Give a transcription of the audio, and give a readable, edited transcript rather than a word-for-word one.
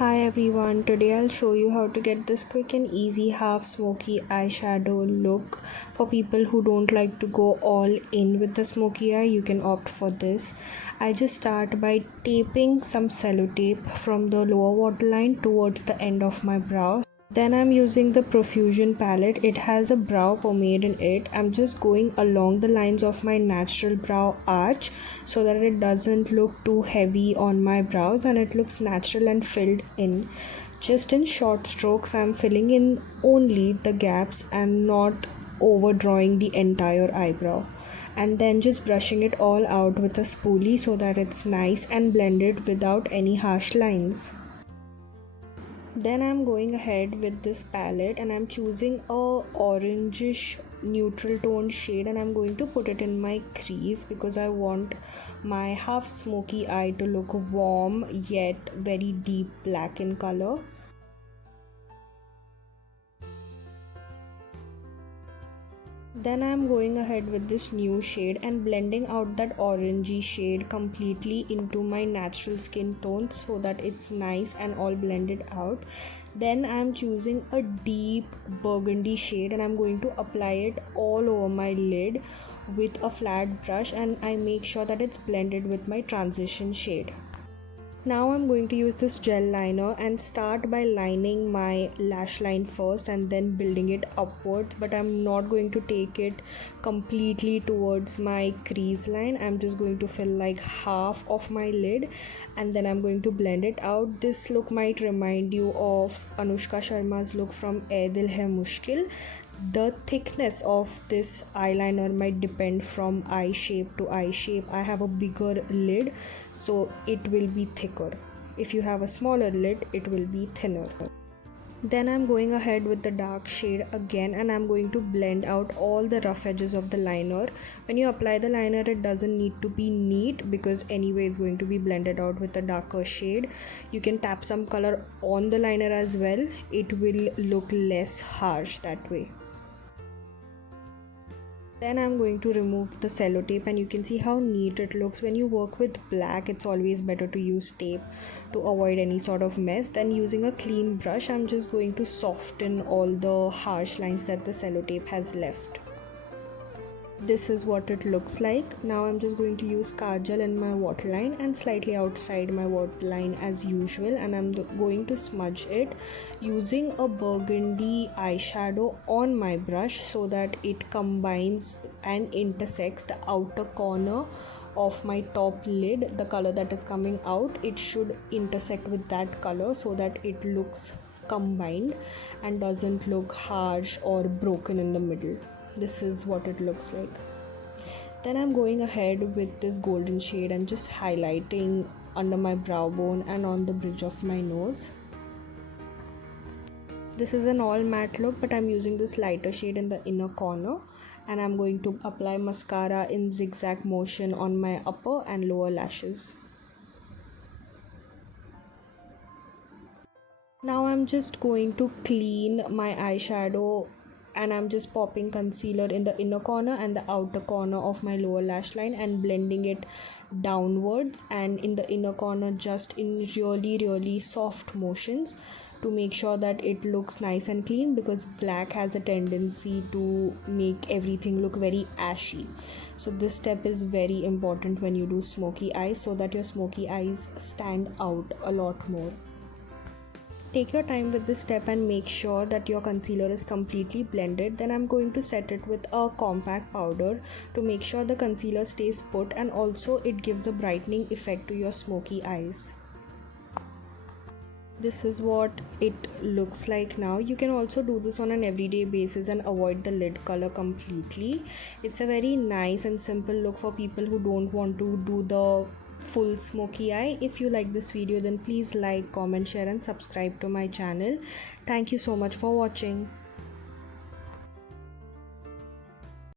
Hi everyone, today I'll show you how to get this quick and easy half smoky eyeshadow look. For people who don't like to go all in with the smoky eye, you can opt for this. I just start by taping some sellotape from the lower waterline towards the end of my brow. Then I'm using the Profusion palette. It has a brow pomade in it. I'm just going along the lines of my natural brow arch so that it doesn't look too heavy on my brows and it looks natural and filled in. Just in short strokes, I'm filling in only the gaps and not overdrawing the entire eyebrow. And then just brushing it all out with a spoolie so that it's nice and blended without any harsh lines. Then I'm going ahead with this palette and I'm choosing a orangish neutral tone shade and I'm going to put it in my crease because I want my half smoky eye to look warm yet very deep black in color. Then I'm going ahead with this new shade and blending out that orangey shade completely into my natural skin tone so that it's nice and all blended out. Then I'm choosing a deep burgundy shade and I'm going to apply it all over my lid with a flat brush, and I make sure that it's blended with my transition shade. Now I'm going to use this gel liner and start by lining my lash line first and then building it upwards, but I'm not going to take it completely towards my crease line. I'm just going to fill like half of my lid and then I'm going to blend it out. This look might remind you of Anushka Sharma's look from Ae Dil Hai Mushkil. The thickness of this eyeliner might depend from eye shape to eye shape. I have a bigger lid, so it will be thicker. If you have a smaller lid, it will be thinner. Then I'm going ahead with the dark shade again and I'm going to blend out all the rough edges of the liner. When you apply the liner, it doesn't need to be neat because anyway it's going to be blended out with a darker shade. You can tap some color on the liner as well. It will look less harsh that way. Then I'm going to remove the sellotape and you can see how neat it looks. When you work with black, it's always better to use tape to avoid any sort of mess. Then using a clean brush, I'm just going to soften all the harsh lines that the sellotape has left. This is what it looks like. Now I'm just going to use kajal in my waterline and slightly outside my waterline as usual, and I'm going to smudge it using a burgundy eyeshadow on my brush so that it combines and intersects the outer corner of my top lid. The color that is coming out, it should intersect with that color so that it looks combined and doesn't look harsh or broken in the middle. This is what it looks like. Then I'm going ahead with this golden shade and just highlighting under my brow bone and on the bridge of my nose. This is an all matte look, but I'm using this lighter shade in the inner corner and I'm going to apply mascara in zigzag motion on my upper and lower lashes. Now I'm just going to clean my eyeshadow and I'm just popping concealer in the inner corner and the outer corner of my lower lash line and blending it downwards, and in the inner corner just in really soft motions to make sure that it looks nice and clean, because black has a tendency to make everything look very ashy. So this step is very important when you do smoky eyes so that your smoky eyes stand out a lot more. Take your time with this step and make sure that your concealer is completely blended. Then I'm going to set it with a compact powder to make sure the concealer stays put, and also it gives a brightening effect to your smoky eyes. This is what it looks like now. You can also do this on an everyday basis and avoid the lid color completely. It's a very nice and simple look for people who don't want to do the full smoky eye. If you like this video, then please like, comment, share and subscribe to my channel. Thank you so much for watching.